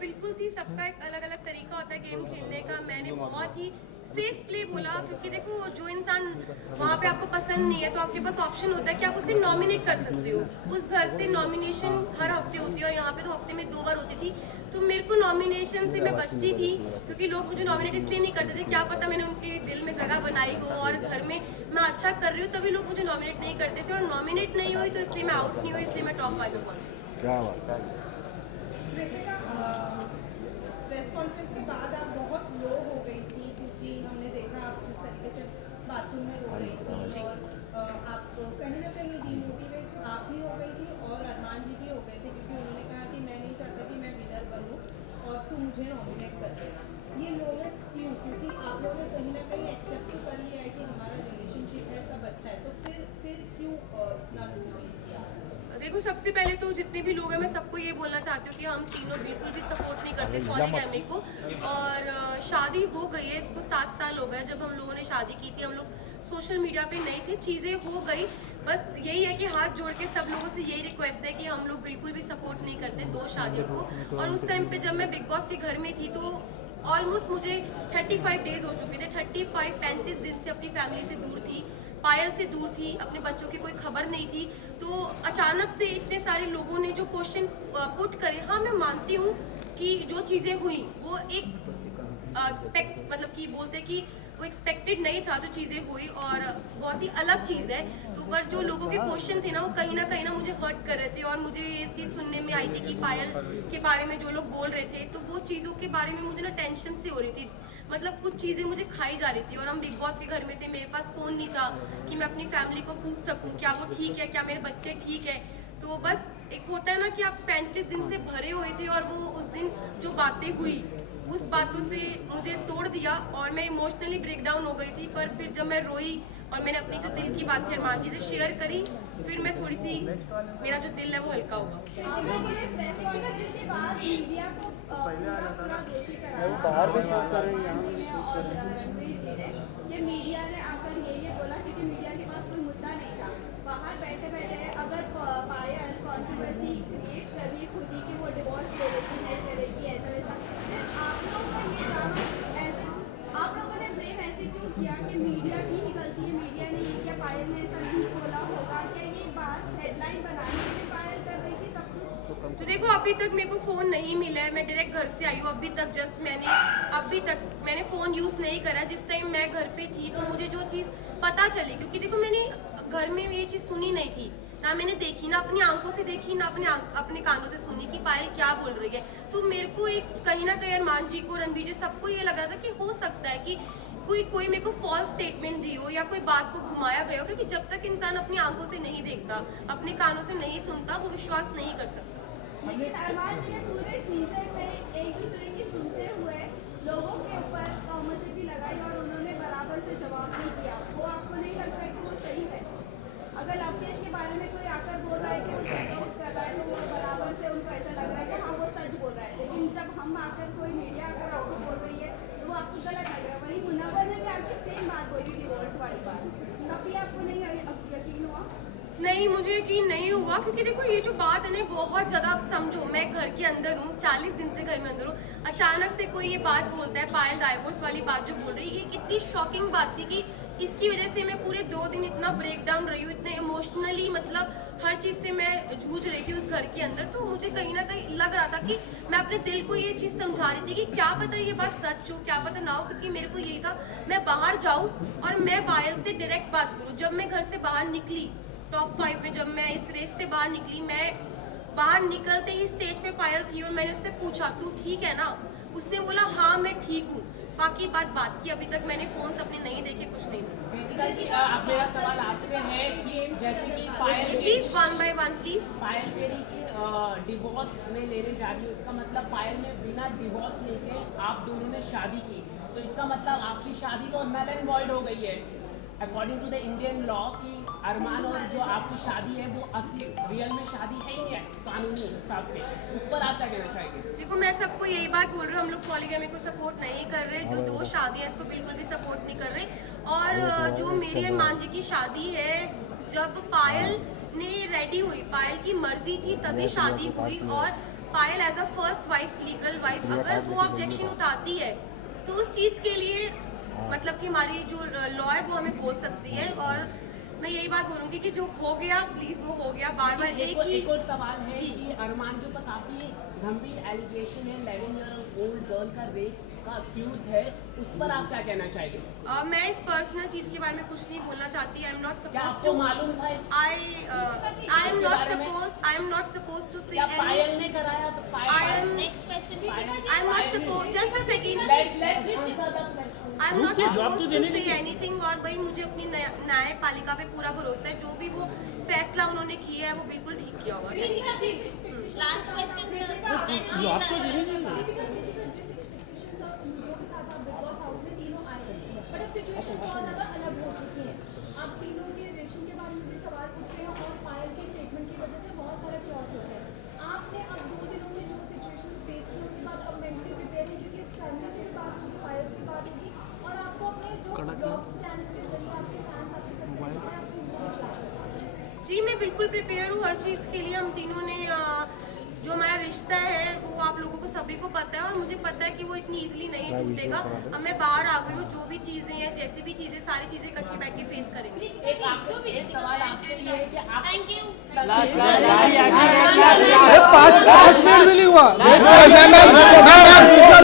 बिल्कुल थी, सबका एक अलग अलग तरीका होता है गेम खेलने का। मैंने बहुत ही सेफ प्ले बोला, क्योंकि देखो जो इंसान वहाँ पे आपको पसंद नहीं है तो आपके पास ऑप्शन होता है कि आप उसे नॉमिनेट कर सकते हो। उस घर से नॉमिनेशन हर हफ्ते होती है और यहाँ पे तो हफ्ते में 2 बार होती थी। तो मेरे को नॉमिनेशन से मैं बचती थी, क्योंकि लोग मुझे नॉमिनेट इसलिए नहीं करते थे, क्या पता मैंने उनके दिल में जगह बनाई हो और घर में मैं अच्छा कर रही हूँ तभी लोग मुझे नॉमिनेट नहीं करते थे। और नॉमिनेट नहीं हुई तो इसलिए मैं आउट नहीं हुई, इसलिए मैं टॉप 5 में पहुंची। क्या बात है। प्रेस कॉन्फ्रेंस के बाद आप बहुत लो हो गई थी, क्योंकि हमने देखा आप जिस तरीके से बाथरूम में रो रही थी और आप कहीं ना कहीं डिमोटिवेट आप भी हो गई थी और अरमान जी भी हो गए थे, क्योंकि उन्होंने कहा कि मैं नहीं चाहता कि मैं विनर बनूं और तू मुझे नॉमिनेट कर देना। ये लोनेस क्यों? क्योंकि आप लोगों ने कहीं ना कहीं एक्सेप्ट तो कर लिया है कि हमारा रिलेशनशिप है, सब अच्छा है, तो फिर क्यों इतना लो फील किया? देखो, सबसे पहले तो जितने भी लोग हैं मैं सबको ये बोलना चाहती हूँ कि हम तीनों बिल्कुल भी सपोर्ट नहीं करते पॉलीगैमी को। और शादी हो गई है, इसको 7 साल हो गए जब हम लोगों ने शादी की थी। हम लोग सोशल मीडिया पे नहीं थे, चीज़ें हो गई। बस यही है कि हाथ जोड़ के सब लोगों से यही रिक्वेस्ट है कि हम लोग बिल्कुल भी सपोर्ट नहीं करते 2 शादियों को। और उस टाइम पे जब मैं बिग बॉस के घर में थी तो ऑलमोस्ट मुझे 35 डेज हो चुके थे। 35 दिन से अपनी फैमिली से दूर थी, पायल से दूर थी, अपने बच्चों की कोई खबर नहीं थी। तो अचानक से इतने सारे लोगों ने जो क्वेश्चन पुट करे, हाँ मैं मानती हूँ कि जो चीज़ें हुई वो एक मतलब कि बोलते कि वो एक्सपेक्टेड नहीं था जो चीज़ें हुई, और बहुत ही अलग चीज़ है। तो पर जो लोगों के क्वेश्चन थे ना वो कहीं ना मुझे हर्ट कर रहे थे। और मुझे ये चीज़ सुनने में आई थी कि पायल के बारे में जो लोग बोल रहे थे, तो वो चीज़ों के बारे में मुझे ना टेंशन सी हो रही थी। मतलब कुछ चीज़ें मुझे खाई जा रही थी। और हम बिग बॉस के घर में थे, मेरे पास फ़ोन नहीं था कि मैं अपनी फैमिली को पूछ सकूं क्या वो ठीक है, क्या मेरे बच्चे ठीक है। तो बस एक होता है ना कि आप 35 दिन से भरे हुए थे और वो उस दिन जो बातें हुई उस बातों से मुझे तोड़ दिया और मैं इमोशनली ब्रेक डाउन हो गई थी। पर फिर जब मैं रोई और मैंने अपनी जो दिल की बात थी अरमान जी से शेयर करी, फिर मैं थोड़ी सी, मेरा जो दिल है वो हल्का हुआ। मीडिया ने आकर ये बोला, क्योंकि मीडिया के पास कोई मुद्दा नहीं था। बाहर बैठे बैठे अगर पायल कॉन्ट्रोवर्सी क्रिएट कर रही है खुद ही कि वो डिवोर्स ले लेती है, करेगी ऐसा वैसा, आप लोगों का ये ड्रामा ऐसे, आप लोगों ने ब्लेम ऐसे क्यों किया कि मीडिया की ही गलती है? मीडिया ने ये किया, पायल ने ऐसा नहीं बोला होगा क्या? ये बात हेडलाइन बनाने के लिए पायल कर रही थी सब कुछ? तो देखो, अभी तक मेरे को फ़ोन नहीं मिला है, मैं डायरेक्ट घर से आई हूँ। अभी तक मैंने फ़ोन यूज़ नहीं करा। जिस टाइम मैं घर पे थी तो मुझे जो चीज़ पता चली, क्योंकि देखो मैंने घर में ये चीज़ सुनी नहीं थी, ना मैंने देखी, ना अपनी आंखों से देखी, ना अपने कानों से सुनी कि पायल क्या बोल रही है। तो मेरे को एक कहीं ना कहीं अरमान जी को, रणबीर जी, सबको ये लग रहा था कि हो सकता है कि कोई मेरे को फॉल्स स्टेटमेंट दी हो या कोई बात को घुमाया गया हो। क्योंकि जब तक इंसान अपनी आंखों से नहीं देखता, अपने कानों से नहीं सुनता, वो विश्वास नहीं कर सकता। लेकिन अरमान जी ने पूरे सीजन में एक दूसरे की सुनते हुए लोगों के ऊपर तहमतें भी लगाई और उन्होंने बराबर से जवाब नहीं दिया। वो आपको नहीं लगता है कि वो सही है? अगर लवकेश के बारे में कोई आकर बोल रहा है कि वो चेकआउट कर रहा है तो वो बराबर से उनको ऐसा लग रहा है कि हाँ वो सच बोल रहा है। लेकिन जब हम आकर कोई मीडिया आकर आपको बोल रही है तो वो आपको गलत लग रहा है। वहीं मुनव्वर ने भी आपकी सेम बात बोली, डिवोर्स वाली बात, तब भी आपको नहीं यकीन हुआ? नहीं, मुझे यकीन नहीं हुआ, क्योंकि देखो ये जो बात है ना बहुत ज़्यादा, आप समझो मैं घर के अंदर हूँ, 40 दिन से घर में अंदर हूँ, अचानक से कोई ये बात बोलता है, पायल डाइवोर्स वाली बात जो बोल रही है, ये कितनी शॉकिंग बात थी कि इसकी वजह से मैं पूरे 2 दिन इतना ब्रेक डाउन रही हूँ, इतने इमोशनली, मतलब हर चीज़ से मैं जूझ रही थी उस घर के अंदर। तो मुझे कहीं ना कहीं लग रहा था कि मैं अपने दिल को ये चीज़ समझा रही थी कि क्या पता ये बात सच हो, क्या पता ना हो। क्योंकि मेरे को यही था मैं बाहर जाऊँ और मैं पायल से डायरेक्ट बात करूँ। जब मैं घर से बाहर निकली टॉप 5 में, जब मैं इस रेस से बाहर निकली, मैं बाहर निकलते ही स्टेज पे पायल थी और मैंने उससे पूछा तू ठीक है ना? उसने बोला हाँ मैं ठीक हूँ। बाकी बात की। अभी तक मैंने फोन अपने नहीं देखे, कुछ नहीं। अब मेरा सवाल आपसे है कि जैसे कि पायल प्लीज 1 by 1 प्लीज। पायल कह रही कि डिवोर्स में लेने जा रही है, इसका मतलब पायल ने बिना डिवोर्स लेके आप दोनों ने शादी की, तो इसका मतलब आपकी शादी तो नल एंड वॉइड हो गई है according to the Indian law कि अरमान और जो आपकी शादी है वो असली रियल में शादी है ही नहीं है कानूनी हिसाब से। उस पर आप क्या कहना चाहेंगे? देखो, मैं सबको यही बात बोल रही हूँ, हम लोग पॉलीगैमी को सपोर्ट नहीं कर रहे, जो 2 शादियाँ इसको बिल्कुल भी सपोर्ट नहीं कर रहे। और जो मेरी अरमान जी की शादी है, जब पायल ने रेडी हुई, पायल की मर्जी थी तभी शादी हुई। और Payal as a first wife, legal wife, अगर वो ऑब्जेक्शन उठाती है तो उस चीज़ के लिए मतलब कि हमारी जो लॉ है वो हमें बोल सकती है। और मैं यही बात बोलूँगी कि जो हो गया प्लीज़ वो हो गया, बार बार एक और सवाल है जी। कि अरमान के ऊपर काफी गंभीर एलिगेशन है, 11 ईयर ओल्ड गर्ल का रेप का अक्यूज है, उस पर आप क्या कहना चाहिए? मैं इस पर्सनल चीज़ के बारे में कुछ नहीं बोलना चाहती। आई एम नॉट क्या सपोज आपको टू मालूम था I am not suppose to say क्या पायल ने कराया? तो Payal next question I am not supposed, just a second. I am not supposed to say anything। और भाई मुझे अपनी न्यायपालिका पे पूरा भरोसा है, जो भी वो फैसला उन्होंने किया है वो बिल्कुल ठीक किया होगा। लास्ट क्वेश्चन सिचुएशन बहुत ज़्यादा अलग हो चुकी है। आप तीनों के रिलेशन के बारे में भी सवाल पूछ रहे हैं और पायल के स्टेटमेंट की वजह से बहुत सारे क्रॉस होते हैं। आपने अब 2 दिनों में जो सिचुएशन फेस की उसके बाद अब मेंटली प्रिपेयर है, क्योंकि फैमिली से भी बात होगी, पायल से भी बात होगी और आपको अपने जो ब्लॉग्स चैनल के जरिए आपके फैंस आपके सब जी मैं बिल्कुल प्रिपेयर हूँ हर चीज़ के लिए। हम तीनों ने जो हमारा रिश्ता है वो आप लोगों को सभी को पता है और मुझे पता है कि वो इतनी इजीली नहीं टूटेगा। अब मैं बाहर आ गई हूँ, जो भी चीज़ें हैं, जैसी भी चीज़ें, सारी चीज़ें इकट्ठी बैठ के फेस करेंगे। एक सवाल आपके लिए है कि आप थैंक यू। 5 मिनट भी नहीं हुआ।